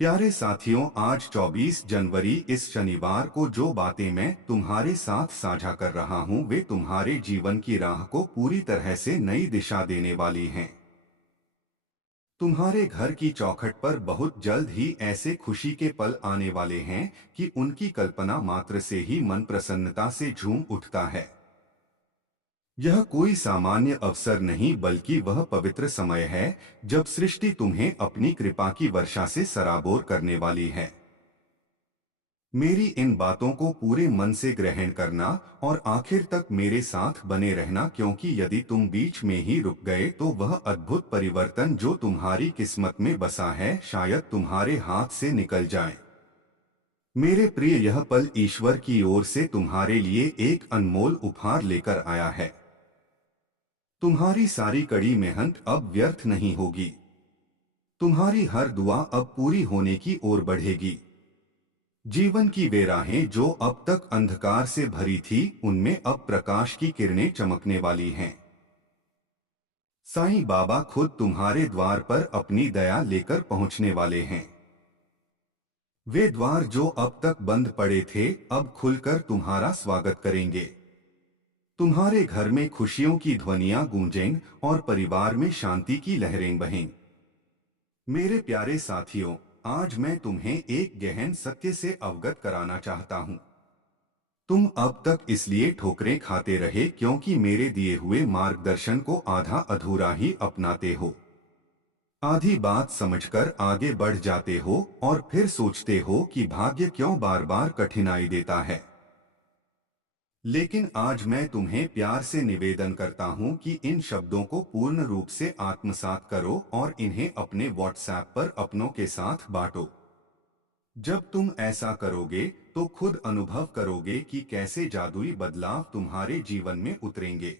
प्यारे साथियों, आज 24 जनवरी इस शनिवार को जो बातें मैं तुम्हारे साथ साझा कर रहा हूं वे तुम्हारे जीवन की राह को पूरी तरह से नई दिशा देने वाली हैं। तुम्हारे घर की चौखट पर बहुत जल्द ही ऐसे खुशी के पल आने वाले हैं कि उनकी कल्पना मात्र से ही मन प्रसन्नता से झूम उठता है। यह कोई सामान्य अवसर नहीं बल्कि वह पवित्र समय है जब सृष्टि तुम्हें अपनी कृपा की वर्षा से सराबोर करने वाली है। मेरी इन बातों को पूरे मन से ग्रहण करना और आखिर तक मेरे साथ बने रहना, क्योंकि यदि तुम बीच में ही रुक गए तो वह अद्भुत परिवर्तन जो तुम्हारी किस्मत में बसा है शायद तुम्हारे हाथ से निकल जाए। मेरे प्रिय, यह पल ईश्वर की ओर से तुम्हारे लिए एक अनमोल उपहार लेकर आया है। तुम्हारी सारी कड़ी मेहनत अब व्यर्थ नहीं होगी। तुम्हारी हर दुआ अब पूरी होने की ओर बढ़ेगी। जीवन की वे राहें जो अब तक अंधकार से भरी थी उनमें अब प्रकाश की किरणें चमकने वाली हैं। साईं बाबा खुद तुम्हारे द्वार पर अपनी दया लेकर पहुंचने वाले हैं। वे द्वार जो अब तक बंद पड़े थे अब खुलकर तुम्हारा स्वागत करेंगे। तुम्हारे घर में खुशियों की ध्वनियां गूंजें और परिवार में शांति की लहरें बहें। मेरे प्यारे साथियों, आज मैं तुम्हें एक गहन सत्य से अवगत कराना चाहता हूं। तुम अब तक इसलिए ठोकरें खाते रहे क्योंकि मेरे दिए हुए मार्गदर्शन को आधा अधूरा ही अपनाते हो। आधी बात समझकर आगे बढ़ जाते हो और फिर सोचते हो कि भाग्य क्यों बार बार कठिनाई देता है। लेकिन आज मैं तुम्हें प्यार से निवेदन करता हूं कि इन शब्दों को पूर्ण रूप से आत्मसात करो और इन्हें अपने व्हाट्सएप पर अपनों के साथ बांटो। जब तुम ऐसा करोगे तो खुद अनुभव करोगे कि कैसे जादुई बदलाव तुम्हारे जीवन में उतरेंगे।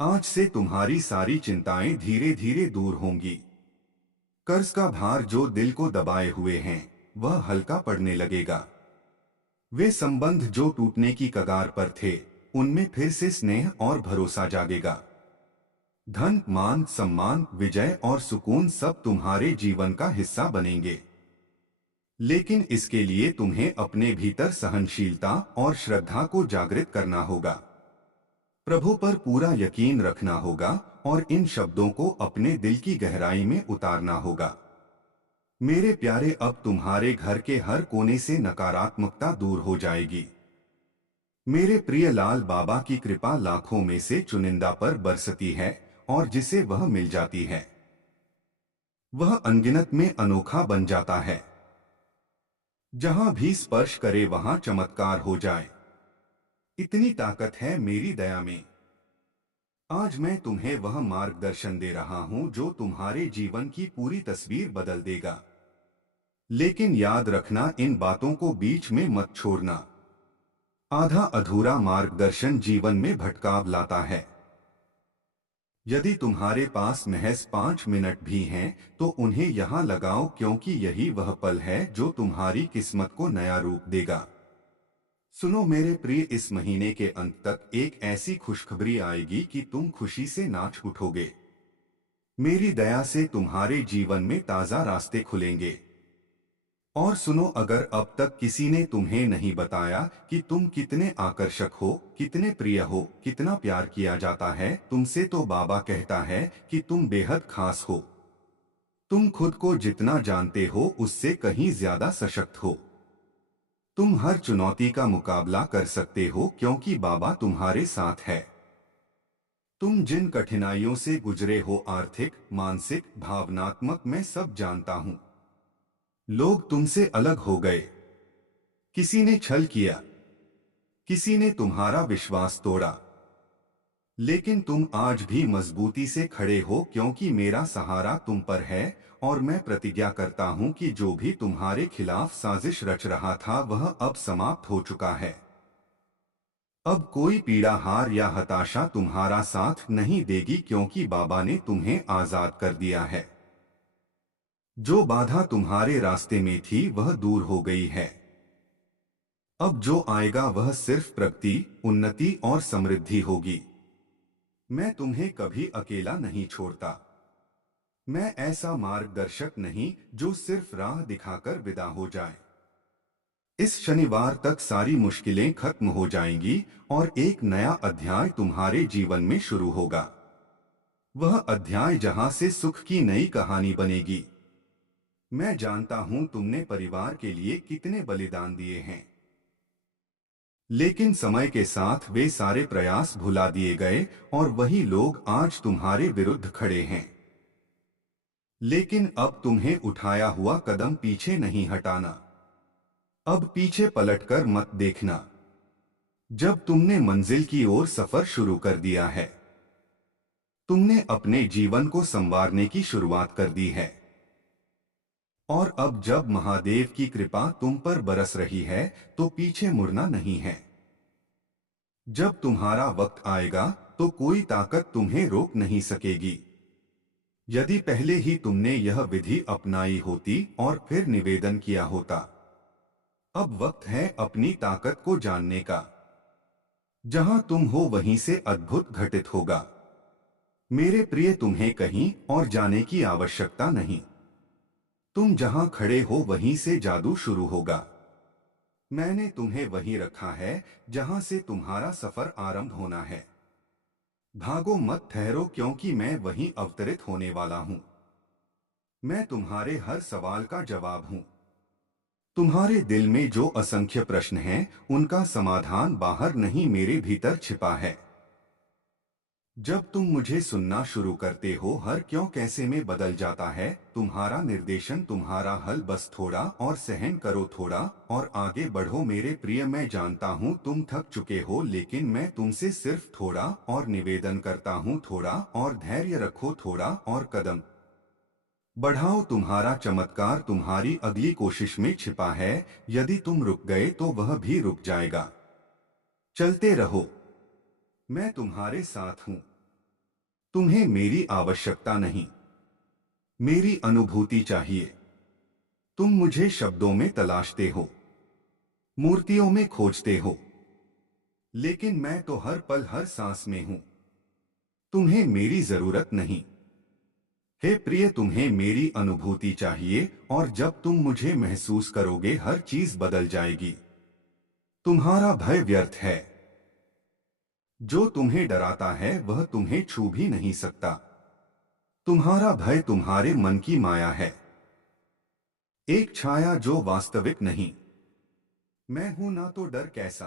आज से तुम्हारी सारी चिंताएं धीरे धीरे दूर होंगी। कर्ज का भार जो दिल को दबाए हुए हैं वह हल्का पड़ने लगेगा। वे संबंध जो टूटने की कगार पर थे उनमें फिर से स्नेह और भरोसा जागेगा। धन, मान, सम्मान, विजय और सुकून सब तुम्हारे जीवन का हिस्सा बनेंगे। लेकिन इसके लिए तुम्हें अपने भीतर सहनशीलता और श्रद्धा को जागृत करना होगा। प्रभु पर पूरा यकीन रखना होगा और इन शब्दों को अपने दिल की गहराई में उतारना होगा। मेरे प्यारे, अब तुम्हारे घर के हर कोने से नकारात्मकता दूर हो जाएगी। मेरे प्रिय लाल बाबा की कृपा लाखों में से चुनिंदा पर बरसती है और जिसे वह मिल जाती है वह अनगिनत में अनोखा बन जाता है। जहां भी स्पर्श करे वहां चमत्कार हो जाए। इतनी ताकत है मेरी दया में। आज मैं तुम्हें वह मार्गदर्शन दे रहा हूं जो तुम्हारे जीवन की पूरी तस्वीर बदल देगा। लेकिन याद रखना, इन बातों को बीच में मत छोड़ना। आधा अधूरा मार्गदर्शन जीवन में भटकाव लाता है। यदि तुम्हारे पास महज 5 मिनट भी हैं तो उन्हें यहाँ लगाओ, क्योंकि यही वह पल है जो तुम्हारी किस्मत को नया रूप देगा। सुनो मेरे प्रिय, इस महीने के अंत तक एक ऐसी खुशखबरी आएगी कि तुम खुशी से नाच उठोगे। मेरी दया से तुम्हारे जीवन में ताज़ा रास्ते खुलेंगे। और सुनो, अगर अब तक किसी ने तुम्हें नहीं बताया कि तुम कितने आकर्षक हो, कितने प्रिय हो, कितना प्यार किया जाता है तुमसे, तो बाबा कहता है कि तुम बेहद खास हो। तुम खुद को जितना जानते हो उससे कहीं ज्यादा सशक्त हो। तुम हर चुनौती का मुकाबला कर सकते हो क्योंकि बाबा तुम्हारे साथ है। तुम जिन कठिनाइयों से गुजरे हो, आर्थिक, मानसिक, भावनात्मक, मैं सब जानता हूं। लोग तुमसे अलग हो गए। किसी ने छल किया, किसी ने तुम्हारा विश्वास तोड़ा, लेकिन तुम आज भी मजबूती से खड़े हो क्योंकि मेरा सहारा तुम पर है। और मैं प्रतिज्ञा करता हूं कि जो भी तुम्हारे खिलाफ साजिश रच रहा था वह अब समाप्त हो चुका है। अब कोई पीड़ा, हार या हताशा तुम्हारा साथ नहीं देगी, क्योंकि बाबा ने तुम्हें आजाद कर दिया है। जो बाधा तुम्हारे रास्ते में थी वह दूर हो गई है। अब जो आएगा वह सिर्फ प्रगति, उन्नति और समृद्धि होगी। मैं तुम्हें कभी अकेला नहीं छोड़ता। मैं ऐसा मार्गदर्शक नहीं जो सिर्फ राह दिखाकर विदा हो जाए। इस शनिवार तक सारी मुश्किलें खत्म हो जाएंगी और एक नया अध्याय तुम्हारे जीवन में शुरू होगा। वह अध्याय जहां से सुख की नई कहानी बनेगी। मैं जानता हूं तुमने परिवार के लिए कितने बलिदान दिए हैं, लेकिन समय के साथ वे सारे प्रयास भुला दिए गए और वही लोग आज तुम्हारे विरुद्ध खड़े हैं। लेकिन अब तुम्हें उठाया हुआ कदम पीछे नहीं हटाना। अब पीछे पलटकर मत देखना। जब तुमने मंजिल की ओर सफर शुरू कर दिया है, तुमने अपने जीवन को संवारने की शुरुआत कर दी है। और अब जब महादेव की कृपा तुम पर बरस रही है, तो पीछे मुड़ना नहीं है। जब तुम्हारा वक्त आएगा तो कोई ताकत तुम्हें रोक नहीं सकेगी। यदि पहले ही तुमने यह विधि अपनाई होती और फिर निवेदन किया होता। अब वक्त है अपनी ताकत को जानने का। जहां तुम हो वहीं से अद्भुत घटित होगा। मेरे प्रिय, तुम्हें कहीं और जाने की आवश्यकता नहीं। तुम जहां खड़े हो वहीं से जादू शुरू होगा। मैंने तुम्हें वहीं रखा है जहां से तुम्हारा सफर आरंभ होना है। भागो मत, ठहरो, क्योंकि मैं वहीं अवतरित होने वाला हूं। मैं तुम्हारे हर सवाल का जवाब हूं। तुम्हारे दिल में जो असंख्य प्रश्न हैं, उनका समाधान बाहर नहीं, मेरे भीतर छिपा है। जब तुम मुझे सुनना शुरू करते हो, हर क्यों कैसे में बदल जाता है। तुम्हारा निर्देशन, तुम्हारा हल, बस थोड़ा और सहन करो, थोड़ा और आगे बढ़ो। मेरे प्रिय, मैं जानता हूँ तुम थक चुके हो, लेकिन मैं तुमसे सिर्फ थोड़ा और निवेदन करता हूँ। थोड़ा और धैर्य रखो, थोड़ा और कदम बढ़ाओ। तुम्हारा चमत्कार तुम्हारी अगली कोशिश में छिपा है। यदि तुम रुक गए तो वह भी रुक जाएगा। चलते रहो, मैं तुम्हारे साथ हूं। तुम्हें मेरी आवश्यकता नहीं, मेरी अनुभूति चाहिए। तुम मुझे शब्दों में तलाशते हो, मूर्तियों में खोजते हो, लेकिन मैं तो हर पल हर सांस में हूं। तुम्हें मेरी जरूरत नहीं। हे प्रिय, तुम्हें मेरी अनुभूति चाहिए, और जब तुम मुझे महसूस करोगे हर चीज बदल जाएगी। तुम्हारा भय व्यर्थ है। जो तुम्हें डराता है वह तुम्हें छू भी नहीं सकता। तुम्हारा भय तुम्हारे मन की माया है, एक छाया जो वास्तविक नहीं। मैं हूं ना, तो डर कैसा।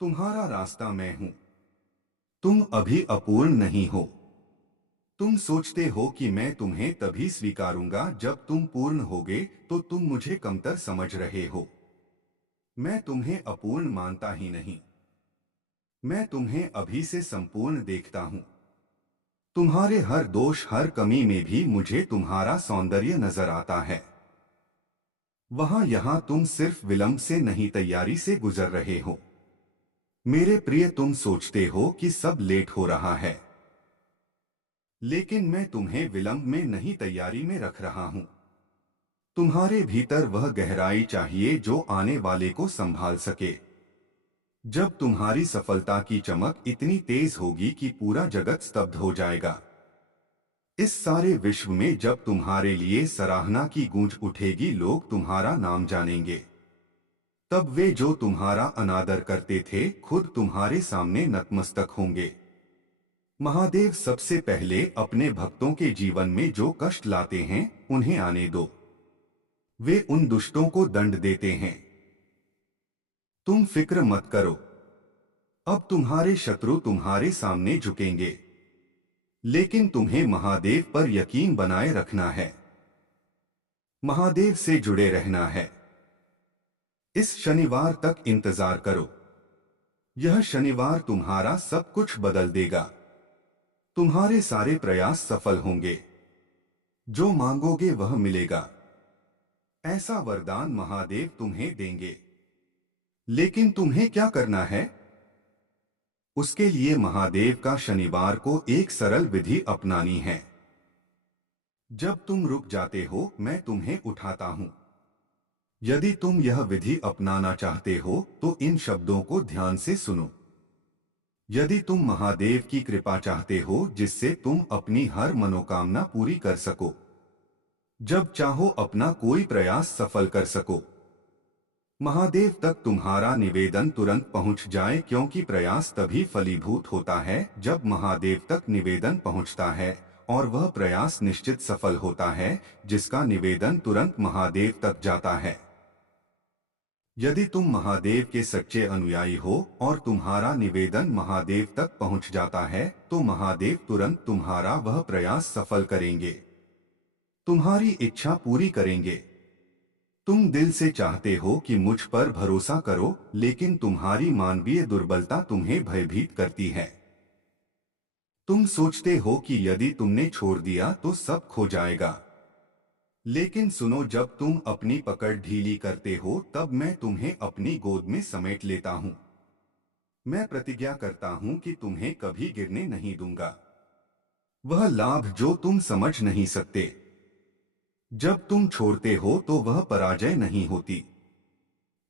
तुम्हारा रास्ता मैं हूं। तुम अभी अपूर्ण नहीं हो। तुम सोचते हो कि मैं तुम्हें तभी स्वीकारूंगा जब तुम पूर्ण होगे, तो तुम मुझे कमतर समझ रहे हो। मैं तुम्हें अपूर्ण मानता ही नहीं। मैं तुम्हें अभी से संपूर्ण देखता हूं। तुम्हारे हर दोष, हर कमी में भी मुझे तुम्हारा सौंदर्य नजर आता है। वहां यहां तुम सिर्फ विलंब से नहीं, तैयारी से गुजर रहे हो। मेरे प्रिय, तुम सोचते हो कि सब लेट हो रहा है, लेकिन मैं तुम्हें विलंब में नहीं, तैयारी में रख रहा हूं। तुम्हारे भीतर वह गहराई चाहिए जो आने वाले को संभाल सके। जब तुम्हारी सफलता की चमक इतनी तेज होगी कि पूरा जगत स्तब्ध हो जाएगा। इस सारे विश्व में जब तुम्हारे लिए सराहना की गूंज उठेगी, लोग तुम्हारा नाम जानेंगे। तब वे जो तुम्हारा अनादर करते थे, खुद तुम्हारे सामने नतमस्तक होंगे। महादेव सबसे पहले अपने भक्तों के जीवन में जो कष्ट लाते हैं, उन्हें आने दो। वे उन दुष्टों को दंड देते हैं। तुम फिक्र मत करो। अब तुम्हारे शत्रु तुम्हारे सामने झुकेंगे, लेकिन तुम्हें महादेव पर यकीन बनाए रखना है। महादेव से जुड़े रहना है। इस शनिवार तक इंतजार करो। यह शनिवार तुम्हारा सब कुछ बदल देगा। तुम्हारे सारे प्रयास सफल होंगे। जो मांगोगे वह मिलेगा। ऐसा वरदान महादेव तुम्हें देंगे। लेकिन तुम्हें क्या करना है? उसके लिए महादेव का शनिवार को एक सरल विधि अपनानी है। जब तुम रुक जाते हो, मैं तुम्हें उठाता हूं। यदि तुम यह विधि अपनाना चाहते हो तो इन शब्दों को ध्यान से सुनो। यदि तुम महादेव की कृपा चाहते हो जिससे तुम अपनी हर मनोकामना पूरी कर सको, जब चाहो अपना कोई प्रयास सफल कर सको, महादेव तक तुम्हारा निवेदन तुरंत पहुंच जाए, क्योंकि प्रयास तभी फलीभूत होता है जब महादेव तक निवेदन पहुंचता है, और वह प्रयास निश्चित सफल होता है जिसका निवेदन तुरंत महादेव तक जाता है। यदि तुम महादेव के सच्चे अनुयायी हो और तुम्हारा निवेदन महादेव तक पहुंच जाता है, तो महादेव तुरंत तुम्हारा वह प्रयास सफल करेंगे, तुम्हारी इच्छा पूरी करेंगे। तुम दिल से चाहते हो कि मुझ पर भरोसा करो, लेकिन तुम्हारी मानवीय दुर्बलता तुम्हें भयभीत करती है। तुम सोचते हो कि यदि तुमने छोड़ दिया तो सब खो जाएगा। लेकिन सुनो, जब तुम अपनी पकड़ ढीली करते हो तब मैं तुम्हें अपनी गोद में समेट लेता हूँ। मैं प्रतिज्ञा करता हूँ कि तुम्हें कभी गिरने नहीं दूंगा। वह लाभ जो तुम समझ नहीं सकते, जब तुम छोड़ते हो तो वह पराजय नहीं होती,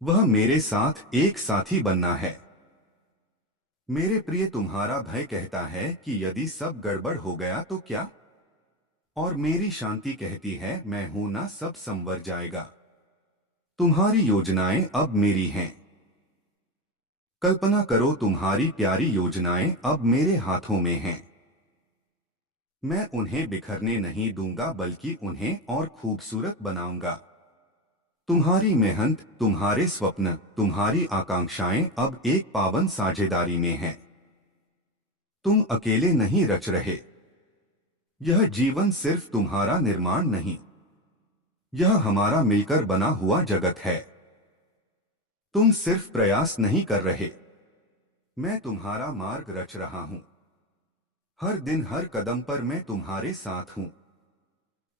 वह मेरे साथ एक साथी बनना है। मेरे प्रिय, तुम्हारा भय कहता है कि यदि सब गड़बड़ हो गया तो क्या, और मेरी शांति कहती है मैं हूं ना, सब संवर जाएगा। तुम्हारी योजनाएं अब मेरी हैं। कल्पना करो, तुम्हारी प्यारी योजनाएं अब मेरे हाथों में हैं। मैं उन्हें बिखरने नहीं दूंगा, बल्कि उन्हें और खूबसूरत बनाऊंगा। तुम्हारी मेहनत, तुम्हारे स्वप्न, तुम्हारी आकांक्षाएं अब एक पावन साझेदारी में हैं। तुम अकेले नहीं रच रहे। यह जीवन सिर्फ तुम्हारा निर्माण नहीं, यह हमारा मिलकर बना हुआ जगत है। तुम सिर्फ प्रयास नहीं कर रहे, मैं तुम्हारा मार्ग रच रहा हूं। हर दिन हर कदम पर मैं तुम्हारे साथ हूं,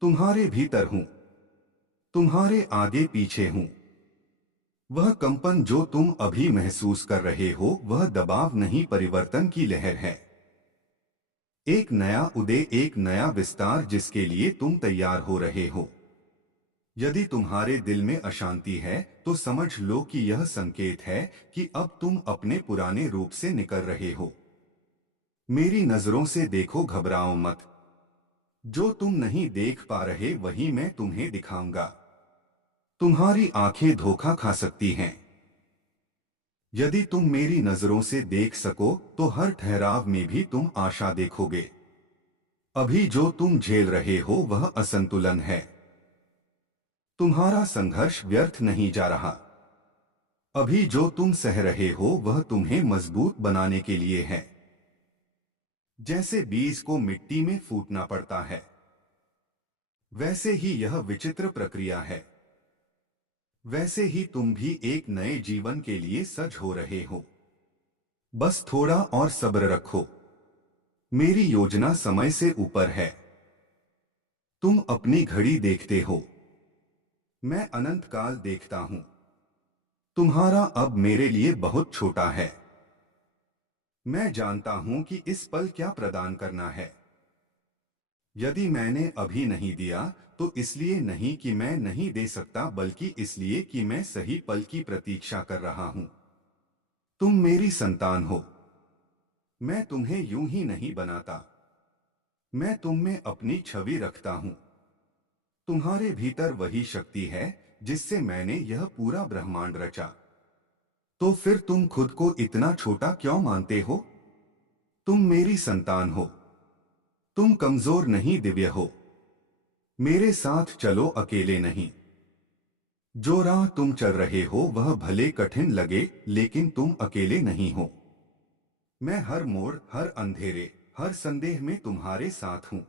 तुम्हारे भीतर हूं, तुम्हारे आगे पीछे हूं। वह कंपन जो तुम अभी महसूस कर रहे हो, वह दबाव नहीं, परिवर्तन की लहर है। एक नया उदय, एक नया विस्तार जिसके लिए तुम तैयार हो रहे हो। यदि तुम्हारे दिल में अशांति है तो समझ लो कि यह संकेत है कि अब तुम अपने पुराने रूप से निकल रहे हो। मेरी नजरों से देखो, घबराओ मत। जो तुम नहीं देख पा रहे वही मैं तुम्हें दिखाऊंगा। तुम्हारी आंखें धोखा खा सकती हैं। यदि तुम मेरी नजरों से देख सको तो हर ठहराव में भी तुम आशा देखोगे। अभी जो तुम झेल रहे हो वह असंतुलन है। तुम्हारा संघर्ष व्यर्थ नहीं जा रहा। अभी जो तुम सह रहे हो वह तुम्हें मजबूत बनाने के लिए है। जैसे बीज को मिट्टी में फूटना पड़ता है, वैसे ही यह विचित्र प्रक्रिया है। वैसे ही तुम भी एक नए जीवन के लिए सज हो रहे हो। बस थोड़ा और सब्र रखो। मेरी योजना समय से ऊपर है। तुम अपनी घड़ी देखते हो, मैं अनंत काल देखता हूं। तुम्हारा अब मेरे लिए बहुत छोटा है। मैं जानता हूं कि इस पल क्या प्रदान करना है। यदि मैंने अभी नहीं दिया तो इसलिए नहीं कि मैं नहीं दे सकता, बल्कि इसलिए कि मैं सही पल की प्रतीक्षा कर रहा हूं। तुम मेरी संतान हो। मैं तुम्हें यूं ही नहीं बनाता, मैं तुम में अपनी छवि रखता हूं। तुम्हारे भीतर वही शक्ति है जिससे मैंने यह पूरा ब्रह्मांड रचा। तो फिर तुम खुद को इतना छोटा क्यों मानते हो? तुम मेरी संतान हो। तुम कमजोर नहीं, दिव्य हो। मेरे साथ चलो, अकेले नहीं। जो राह तुम चल रहे हो वह भले कठिन लगे, लेकिन तुम अकेले नहीं हो। मैं हर मोड़, हर अंधेरे, हर संदेह में तुम्हारे साथ हूं।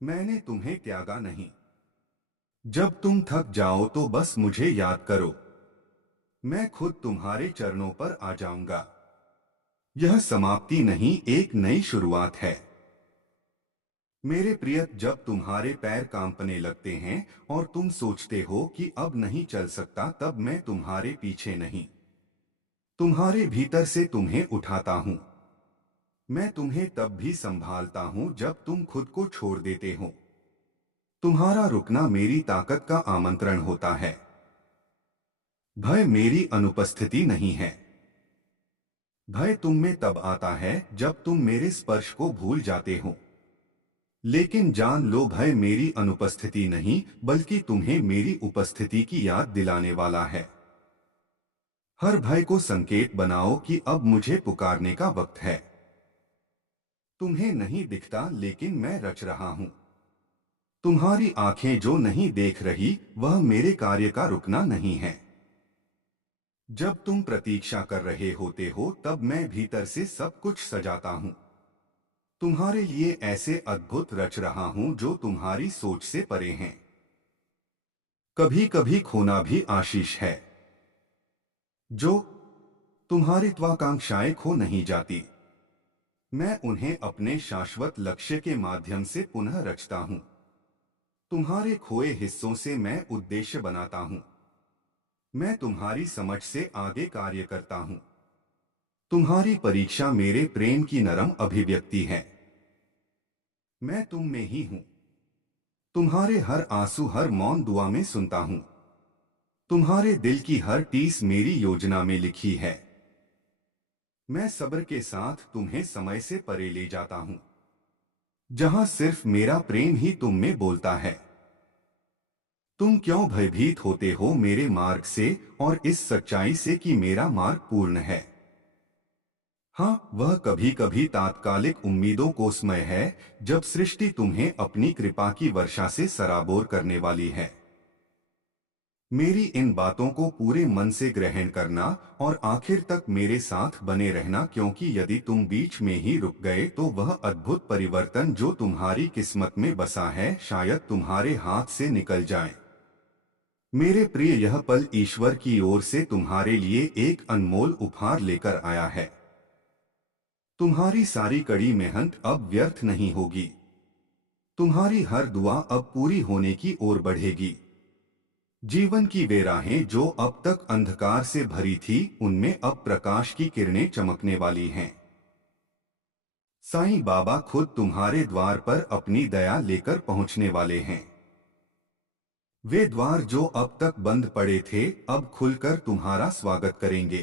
मैंने तुम्हें त्यागा नहीं। जब तुम थक जाओ तो बस मुझे याद करो। मैं खुद तुम्हारे चरणों पर आ जाऊंगा। यह समाप्ति नहीं, एक नई शुरुआत है। मेरे प्रिय, जब तुम्हारे पैर कांपने लगते हैं और तुम सोचते हो कि अब नहीं चल सकता, तब मैं तुम्हारे पीछे नहीं, तुम्हारे भीतर से तुम्हें उठाता हूं। मैं तुम्हें तब भी संभालता हूं जब तुम खुद को छोड़ देते हो। तुम्हारा रुकना मेरी ताकत का आमंत्रण होता है। भय मेरी अनुपस्थिति नहीं है। भय तुम में तब आता है जब तुम मेरे स्पर्श को भूल जाते हो। लेकिन जान लो, भय मेरी अनुपस्थिति नहीं बल्कि तुम्हें मेरी उपस्थिति की याद दिलाने वाला है। हर भय को संकेत बनाओ कि अब मुझे पुकारने का वक्त है। तुम्हें नहीं दिखता लेकिन मैं रच रहा हूं। तुम्हारी आंखें जो नहीं देख रही वह मेरे कार्य का रुकना नहीं है। जब तुम प्रतीक्षा कर रहे होते हो तब मैं भीतर से सब कुछ सजाता हूं। तुम्हारे लिए ऐसे अद्भुत रच रहा हूं जो तुम्हारी सोच से परे हैं। कभी कभी खोना भी आशीष है। जो तुम्हारी त्वाकांक्षाएं खो नहीं जाती, मैं उन्हें अपने शाश्वत लक्ष्य के माध्यम से पुनः रचता हूं। तुम्हारे खोए हिस्सों से मैं उद्देश्य बनाता हूं। मैं तुम्हारी समझ से आगे कार्य करता हूं। तुम्हारी परीक्षा मेरे प्रेम की नरम अभिव्यक्ति है। मैं तुम में ही हूं। तुम्हारे हर आंसू, हर मौन दुआ में सुनता हूं। तुम्हारे दिल की हर टीस मेरी योजना में लिखी है। मैं सब्र के साथ तुम्हें समय से परे ले जाता हूं, जहां सिर्फ मेरा प्रेम ही तुम में बोलता है। तुम क्यों भयभीत होते हो मेरे मार्ग से और इस सच्चाई से कि मेरा मार्ग पूर्ण है। हाँ, वह कभी कभी तात्कालिक उम्मीदों को समय है, जब सृष्टि तुम्हें अपनी कृपा की वर्षा से सराबोर करने वाली है। मेरी इन बातों को पूरे मन से ग्रहण करना और आखिर तक मेरे साथ बने रहना, क्योंकि यदि तुम बीच में ही रुक गए तो वह अद्भुत परिवर्तन जो तुम्हारी किस्मत में बसा है शायद तुम्हारे हाथ से निकल जाए। मेरे प्रिय, यह पल ईश्वर की ओर से तुम्हारे लिए एक अनमोल उपहार लेकर आया है। तुम्हारी सारी कड़ी मेहनत अब व्यर्थ नहीं होगी। तुम्हारी हर दुआ अब पूरी होने की ओर बढ़ेगी। जीवन की वे राहें जो अब तक अंधकार से भरी थी, उनमें अब प्रकाश की किरणें चमकने वाली हैं। साईं बाबा खुद तुम्हारे द्वार पर अपनी दया लेकर पहुंचने वाले हैं। वे द्वार जो अब तक बंद पड़े थे अब खुलकर तुम्हारा स्वागत करेंगे।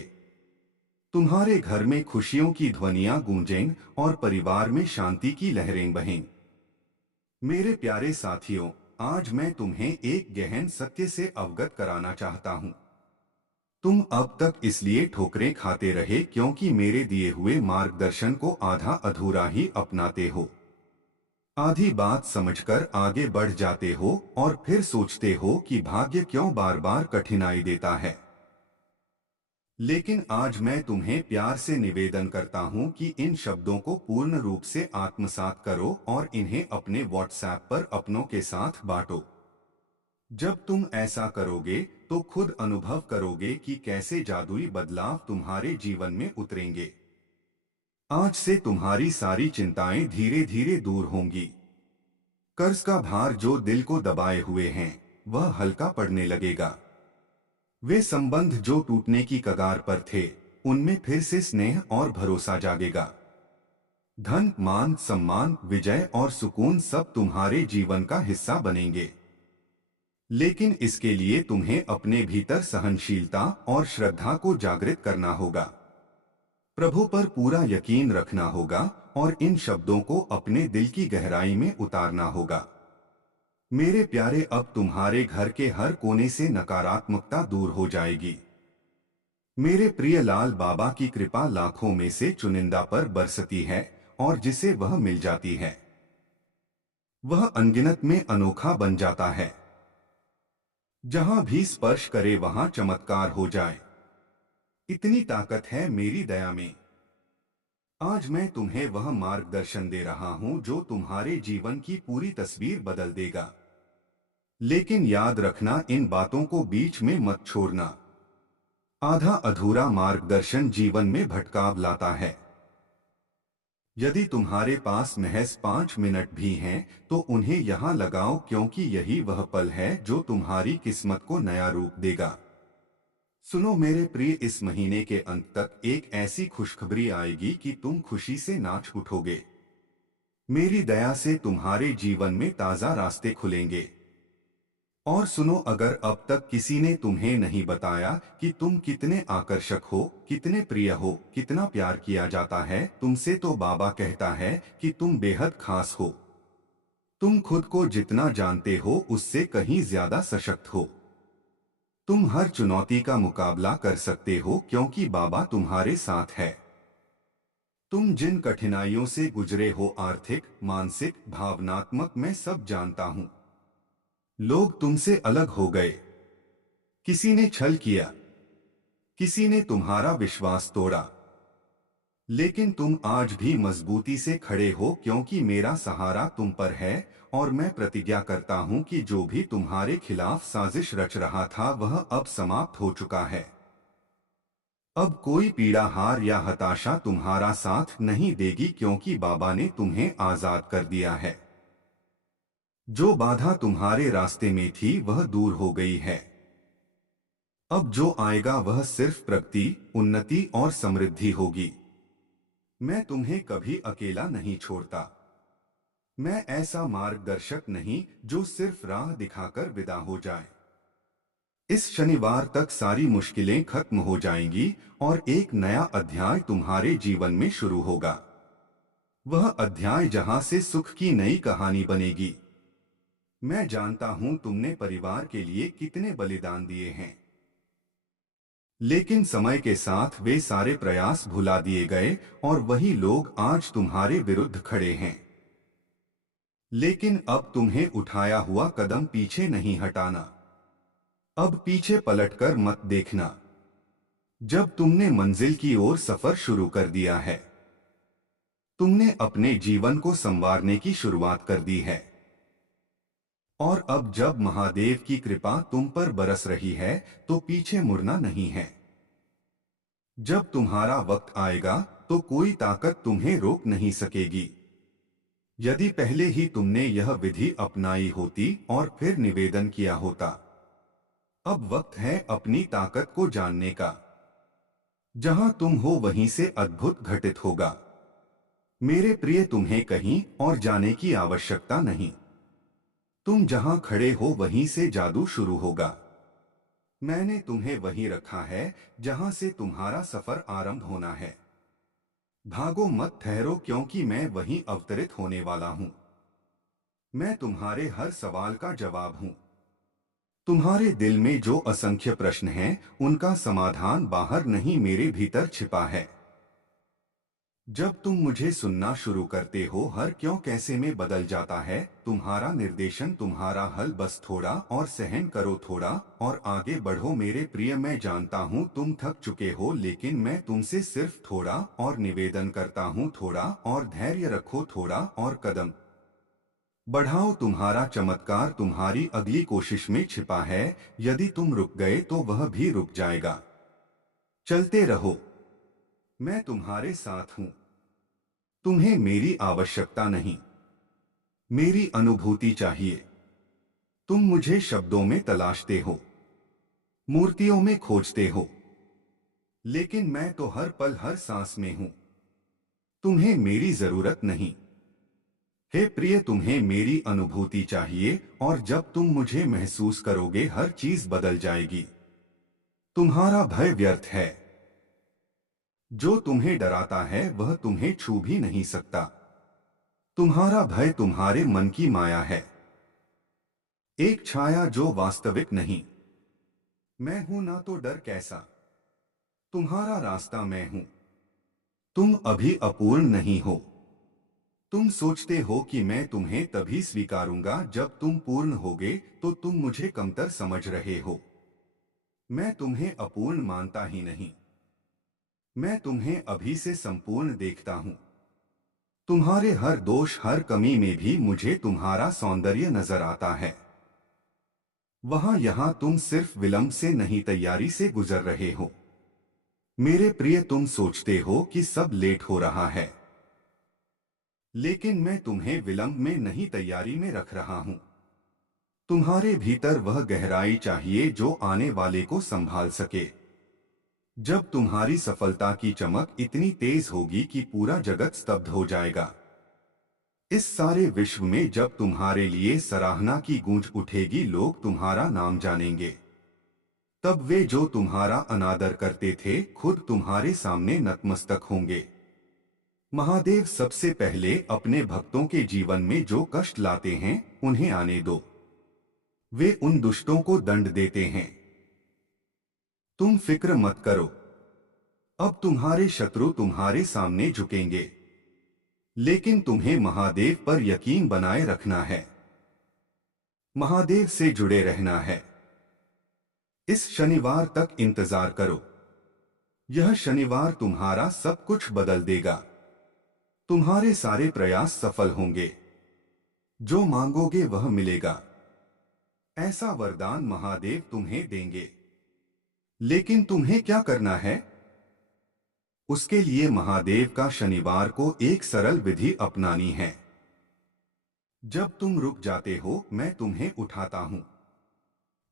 तुम्हारे घर में खुशियों की ध्वनियां गूंजें और परिवार में शांति की लहरें बहें। मेरे प्यारे साथियों, आज मैं तुम्हें एक गहन सत्य से अवगत कराना चाहता हूं। तुम अब तक इसलिए ठोकरें खाते रहे क्योंकि मेरे दिए हुए मार्गदर्शन को आधा अधूरा ही अपनाते हो। आधी बात समझकर आगे बढ़ जाते हो और फिर सोचते हो कि भाग्य क्यों बार बार कठिनाई देता है। लेकिन आज मैं तुम्हें प्यार से निवेदन करता हूं कि इन शब्दों को पूर्ण रूप से आत्मसात करो और इन्हें अपने व्हाट्सएप पर अपनों के साथ बांटो। जब तुम ऐसा करोगे तो खुद अनुभव करोगे कि कैसे जादुई बदलाव तुम्हारे जीवन में उतरेंगे। आज से तुम्हारी सारी चिंताएं धीरे धीरे दूर होंगी। कर्ज का भार जो दिल को दबाए हुए हैं वह हल्का पड़ने लगेगा। वे संबंध जो टूटने की कगार पर थे, उनमें फिर से स्नेह और भरोसा जागेगा। धन, मान, सम्मान, विजय और सुकून सब तुम्हारे जीवन का हिस्सा बनेंगे। लेकिन इसके लिए तुम्हें अपने भीतर सहनशीलता और श्रद्धा को जागृत करना होगा। प्रभु पर पूरा यकीन रखना होगा और इन शब्दों को अपने दिल की गहराई में उतारना होगा। मेरे प्यारे, अब तुम्हारे घर के हर कोने से नकारात्मकता दूर हो जाएगी। मेरे प्रिय लाल बाबा की कृपा लाखों में से चुनिंदा पर बरसती है और जिसे वह मिल जाती है वह अनगिनत में अनोखा बन जाता है। जहां भी स्पर्श करे वहां चमत्कार हो जाए। इतनी ताकत है मेरी दया में। आज मैं तुम्हें वह मार्गदर्शन दे रहा हूं जो तुम्हारे जीवन की पूरी तस्वीर बदल देगा। लेकिन याद रखना, इन बातों को बीच में मत छोड़ना। आधा अधूरा मार्गदर्शन जीवन में भटकाव लाता है। यदि तुम्हारे पास महज 5 मिनट भी हैं, तो उन्हें यहाँ लगाओ, क्योंकि यही वह पल है जो तुम्हारी किस्मत को नया रूप देगा। सुनो मेरे प्रिय, इस महीने के अंत तक एक ऐसी खुशखबरी आएगी कि तुम खुशी से नाच उठोगे। मेरी दया से तुम्हारे जीवन में ताजा रास्ते खुलेंगे। और सुनो, अगर अब तक किसी ने तुम्हें नहीं बताया कि तुम कितने आकर्षक हो, कितने प्रिय हो, कितना प्यार किया जाता है तुमसे, तो बाबा कहता है कि तुम बेहद खास हो। तुम खुद को जितना जानते हो उससे कहीं ज्यादा सशक्त हो। तुम हर चुनौती का मुकाबला कर सकते हो क्योंकि बाबा तुम्हारे साथ है। तुम जिन कठिनाइयों से गुजरे हो, आर्थिक, मानसिक, भावनात्मक, मैं सब जानता हूं। लोग तुमसे अलग हो गए। किसी ने छल किया, किसी ने तुम्हारा विश्वास तोड़ा, लेकिन तुम आज भी मजबूती से खड़े हो क्योंकि मेरा सहारा तुम पर है। और मैं प्रतिज्ञा करता हूं कि जो भी तुम्हारे खिलाफ साजिश रच रहा था वह अब समाप्त हो चुका है। अब कोई पीड़ा, हार या हताशा तुम्हारा साथ नहीं देगी क्योंकि बाबा ने तुम्हें आजाद कर दिया है। जो बाधा तुम्हारे रास्ते में थी वह दूर हो गई है। अब जो आएगा वह सिर्फ प्रगति, उन्नति और समृद्धि होगी। मैं तुम्हें कभी अकेला नहीं छोड़ता। मैं ऐसा मार्गदर्शक नहीं जो सिर्फ राह दिखाकर विदा हो जाए। इस शनिवार तक सारी मुश्किलें खत्म हो जाएंगी और एक नया अध्याय तुम्हारे जीवन में शुरू होगा। वह अध्याय जहां से सुख की नई कहानी बनेगी। मैं जानता हूं तुमने परिवार के लिए कितने बलिदान दिए हैं, लेकिन समय के साथ वे सारे प्रयास भुला दिए गए और वही लोग आज तुम्हारे विरुद्ध खड़े हैं। लेकिन अब तुम्हें उठाया हुआ कदम पीछे नहीं हटाना। अब पीछे पलटकर मत देखना। जब तुमने मंजिल की ओर सफर शुरू कर दिया है, तुमने अपने जीवन को संवारने की शुरुआत कर दी है। और अब जब महादेव की कृपा तुम पर बरस रही है तो पीछे मुड़ना नहीं है। जब तुम्हारा वक्त आएगा तो कोई ताकत तुम्हें रोक नहीं सकेगी। यदि पहले ही तुमने यह विधि अपनाई होती और फिर निवेदन किया होता। अब वक्त है अपनी ताकत को जानने का। जहां तुम हो वहीं से अद्भुत घटित होगा। मेरे प्रिय, तुम्हें कहीं और जाने की आवश्यकता नहीं। तुम जहां खड़े हो वहीं से जादू शुरू होगा। मैंने तुम्हें वहीं रखा है जहां से तुम्हारा सफर आरंभ होना है। भागो मत, ठहरो, क्योंकि मैं वहीं अवतरित होने वाला हूं। मैं तुम्हारे हर सवाल का जवाब हूं। तुम्हारे दिल में जो असंख्य प्रश्न हैं, उनका समाधान बाहर नहीं, मेरे भीतर छिपा है। जब तुम मुझे सुनना शुरू करते हो, हर क्यों कैसे में बदल जाता है। तुम्हारा निर्देशन, तुम्हारा हल, बस थोड़ा और सहन करो, थोड़ा और आगे बढ़ो। मेरे प्रिय, मैं जानता हूँ तुम थक चुके हो, लेकिन मैं तुमसे सिर्फ थोड़ा और निवेदन करता हूँ, थोड़ा और धैर्य रखो, थोड़ा और कदम बढ़ाओ। तुम्हारा चमत्कार तुम्हारी अगली कोशिश में छिपा है। यदि तुम रुक गए तो वह भी रुक जाएगा। चलते रहो, मैं तुम्हारे साथ हूं। तुम्हें मेरी आवश्यकता नहीं, मेरी अनुभूति चाहिए। तुम मुझे शब्दों में तलाशते हो, मूर्तियों में खोजते हो, लेकिन मैं तो हर पल, हर सांस में हूं। तुम्हें मेरी जरूरत नहीं। हे प्रिय, तुम्हें मेरी अनुभूति चाहिए, और जब तुम मुझे महसूस करोगे हर चीज बदल जाएगी। तुम्हारा भय व्यर्थ है। जो तुम्हें डराता है वह तुम्हें छू भी नहीं सकता। तुम्हारा भय तुम्हारे मन की माया है, एक छाया जो वास्तविक नहीं। मैं हूं ना, तो डर कैसा। तुम्हारा रास्ता मैं हूं। तुम अभी अपूर्ण नहीं हो। तुम सोचते हो कि मैं तुम्हें तभी स्वीकारूंगा जब तुम पूर्ण होगे, तो तुम मुझे कमतर समझ रहे हो। मैं तुम्हें अपूर्ण मानता ही नहीं। मैं तुम्हें अभी से संपूर्ण देखता हूं। तुम्हारे हर दोष, हर कमी में भी मुझे तुम्हारा सौंदर्य नजर आता है। वहां यहां तुम सिर्फ विलंब से नहीं, तैयारी से गुजर रहे हो। मेरे प्रिय, तुम सोचते हो कि सब लेट हो रहा है, लेकिन मैं तुम्हें विलंब में नहीं, तैयारी में रख रहा हूं। तुम्हारे भीतर वह गहराई चाहिए जो आने वाले को संभाल सके। जब तुम्हारी सफलता की चमक इतनी तेज होगी कि पूरा जगत स्तब्ध हो जाएगा। इस सारे विश्व में जब तुम्हारे लिए सराहना की गूंज उठेगी, लोग तुम्हारा नाम जानेंगे, तब वे जो तुम्हारा अनादर करते थे खुद तुम्हारे सामने नतमस्तक होंगे। महादेव सबसे पहले अपने भक्तों के जीवन में जो कष्ट लाते हैं उन्हें आने दो। वे उन दुष्टों को दंड देते हैं। तुम फिक्र मत करो, अब तुम्हारे शत्रु तुम्हारे सामने झुकेंगे, लेकिन तुम्हें महादेव पर यकीन बनाए रखना है, महादेव से जुड़े रहना है। इस शनिवार तक इंतजार करो, यह शनिवार तुम्हारा सब कुछ बदल देगा। तुम्हारे सारे प्रयास सफल होंगे, जो मांगोगे वह मिलेगा। ऐसा वरदान महादेव तुम्हें देंगे। लेकिन तुम्हें क्या करना है? उसके लिए महादेव का शनिवार को एक सरल विधि अपनानी है। जब तुम रुक जाते हो मैं तुम्हें उठाता हूं।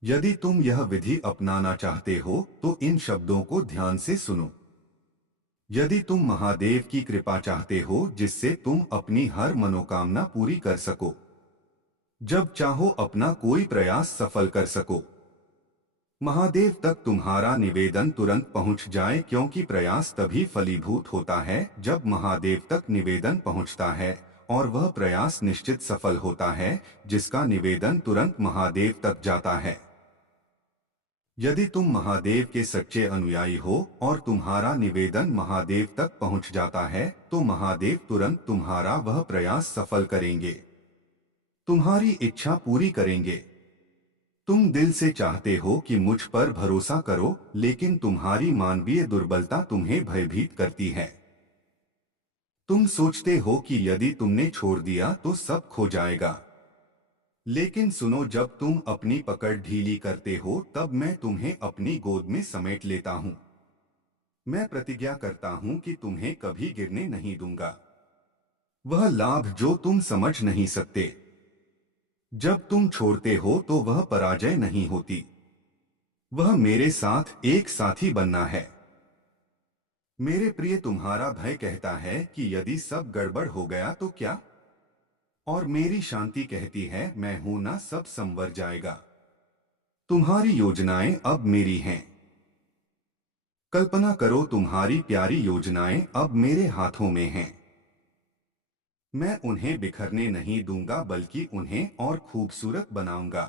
यदि तुम यह विधि अपनाना चाहते हो तो इन शब्दों को ध्यान से सुनो। यदि तुम महादेव की कृपा चाहते हो जिससे तुम अपनी हर मनोकामना पूरी कर सको, जब चाहो अपना कोई प्रयास सफल कर सको, महादेव तक तुम्हारा निवेदन तुरंत पहुंच जाए, क्योंकि प्रयास तभी फलीभूत होता है जब महादेव तक निवेदन पहुंचता है, और वह प्रयास निश्चित सफल होता है जिसका निवेदन तुरंत महादेव तक जाता है। यदि तुम महादेव के सच्चे अनुयायी हो और तुम्हारा निवेदन महादेव तक पहुंच जाता है तो महादेव तुरंत तुम्हारा वह प्रयास सफल करेंगे, तुम्हारी इच्छा पूरी करेंगे। तुम दिल से चाहते हो कि मुझ पर भरोसा करो, लेकिन तुम्हारी मानवीय दुर्बलता तुम्हें भयभीत करती है। तुम सोचते हो कि यदि तुमने छोड़ दिया तो सब खो जाएगा। लेकिन सुनो, जब तुम अपनी पकड़ ढीली करते हो तब मैं तुम्हें अपनी गोद में समेट लेता हूं। मैं प्रतिज्ञा करता हूं कि तुम्हें कभी गिरने नहीं दूंगा। वह लाभ जो तुम समझ नहीं सकते, जब तुम छोड़ते हो तो वह पराजय नहीं होती, वह मेरे साथ एक साथी बनना है। मेरे प्रिय, तुम्हारा भय कहता है कि यदि सब गड़बड़ हो गया तो क्या, और मेरी शांति कहती है मैं हूं ना, सब संवर जाएगा। तुम्हारी योजनाएं अब मेरी हैं। कल्पना करो तुम्हारी प्यारी योजनाएं अब मेरे हाथों में हैं। मैं उन्हें बिखरने नहीं दूंगा बल्कि उन्हें और खूबसूरत बनाऊंगा।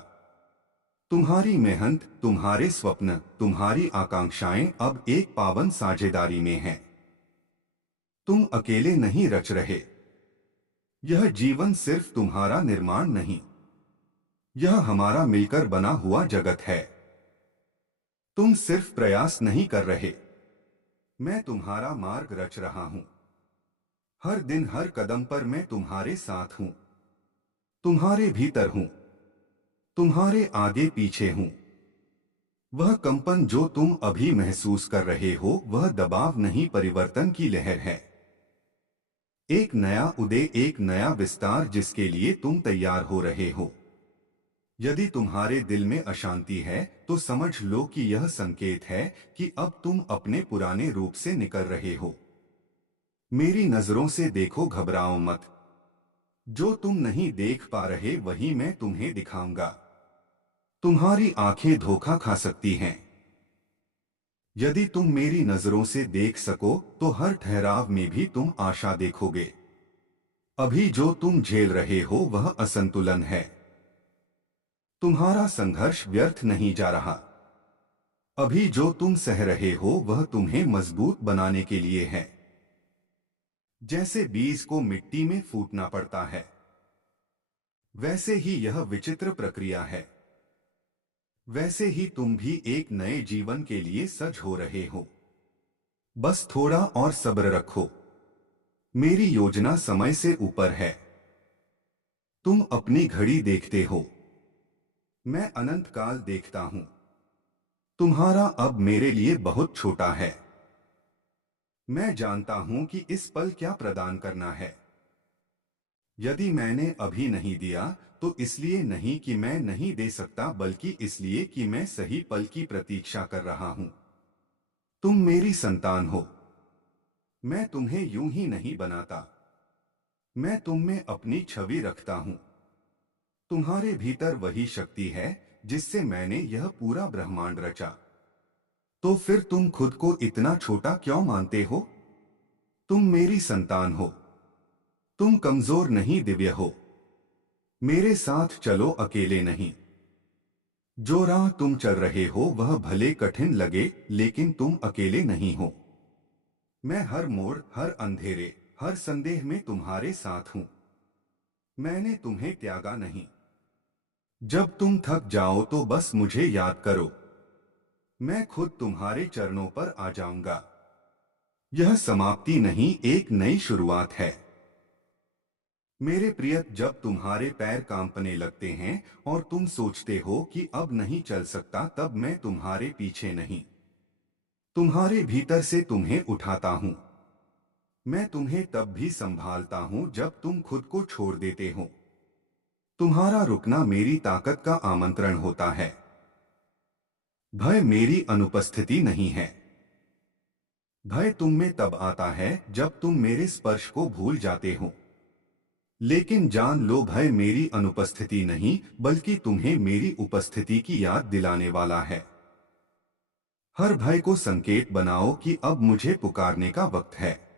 तुम्हारी मेहनत, तुम्हारे स्वप्न, तुम्हारी आकांक्षाएं अब एक पावन साझेदारी में हैं। तुम अकेले नहीं रच रहे। यह जीवन सिर्फ तुम्हारा निर्माण नहीं, यह हमारा मिलकर बना हुआ जगत है। तुम सिर्फ प्रयास नहीं कर रहे, मैं तुम्हारा मार्ग रच रहा हूं। हर दिन हर कदम पर मैं तुम्हारे साथ हूं, तुम्हारे भीतर हूं, तुम्हारे आगे पीछे हूं। वह कंपन जो तुम अभी महसूस कर रहे हो वह दबाव नहीं, परिवर्तन की लहर है। एक नया उदय, एक नया विस्तार जिसके लिए तुम तैयार हो रहे हो। यदि तुम्हारे दिल में अशांति है तो समझ लो कि यह संकेत है कि अब तुम अपने पुराने रूप से निकल रहे हो। मेरी नजरों से देखो, घबराओ मत। जो तुम नहीं देख पा रहे वही मैं तुम्हें दिखाऊंगा। तुम्हारी आंखें धोखा खा सकती हैं। यदि तुम मेरी नजरों से देख सको तो हर ठहराव में भी तुम आशा देखोगे। अभी जो तुम झेल रहे हो वह असंतुलन है। तुम्हारा संघर्ष व्यर्थ नहीं जा रहा। अभी जो तुम सह रहे हो वह तुम्हें मजबूत बनाने के लिए है। जैसे बीज को मिट्टी में फूटना पड़ता है, वैसे ही यह विचित्र प्रक्रिया है। वैसे ही तुम भी एक नए जीवन के लिए सज हो रहे हो। बस थोड़ा और सब्र रखो। मेरी योजना समय से ऊपर है। तुम अपनी घड़ी देखते हो, मैं अनंत काल देखता हूं। तुम्हारा अब मेरे लिए बहुत छोटा है। मैं जानता हूं कि इस पल क्या प्रदान करना है। यदि मैंने अभी नहीं दिया तो इसलिए नहीं कि मैं नहीं दे सकता, बल्कि इसलिए कि मैं सही पल की प्रतीक्षा कर रहा हूं। तुम मेरी संतान हो। मैं तुम्हें यूं ही नहीं बनाता। मैं तुम में अपनी छवि रखता हूं। तुम्हारे भीतर वही शक्ति है जिससे मैंने यह पूरा ब्रह्मांड रचा। तो फिर तुम खुद को इतना छोटा क्यों मानते हो? तुम मेरी संतान हो। तुम कमजोर नहीं, दिव्य हो। मेरे साथ चलो, अकेले नहीं। जो राह तुम चल रहे हो वह भले कठिन लगे, लेकिन तुम अकेले नहीं हो। मैं हर मोड़, हर अंधेरे, हर संदेह में तुम्हारे साथ हूं। मैंने तुम्हें त्यागा नहीं। जब तुम थक जाओ तो बस मुझे याद करो। मैं खुद तुम्हारे चरणों पर आ जाऊंगा। यह समाप्ति नहीं, एक नई शुरुआत है। मेरे प्रिय, जब तुम्हारे पैर कांपने लगते हैं और तुम सोचते हो कि अब नहीं चल सकता, तब मैं तुम्हारे पीछे नहीं, तुम्हारे भीतर से तुम्हें उठाता हूं। मैं तुम्हें तब भी संभालता हूं जब तुम खुद को छोड़ देते हो। तुम्हारा रुकना मेरी ताकत का आमंत्रण होता है। भय मेरी अनुपस्थिति नहीं है। भय तुम में तब आता है जब तुम मेरे स्पर्श को भूल जाते हो। लेकिन जान लो, भय मेरी अनुपस्थिति नहीं, बल्कि तुम्हें मेरी उपस्थिति की याद दिलाने वाला है। हर भय को संकेत बनाओ कि अब मुझे पुकारने का वक्त है।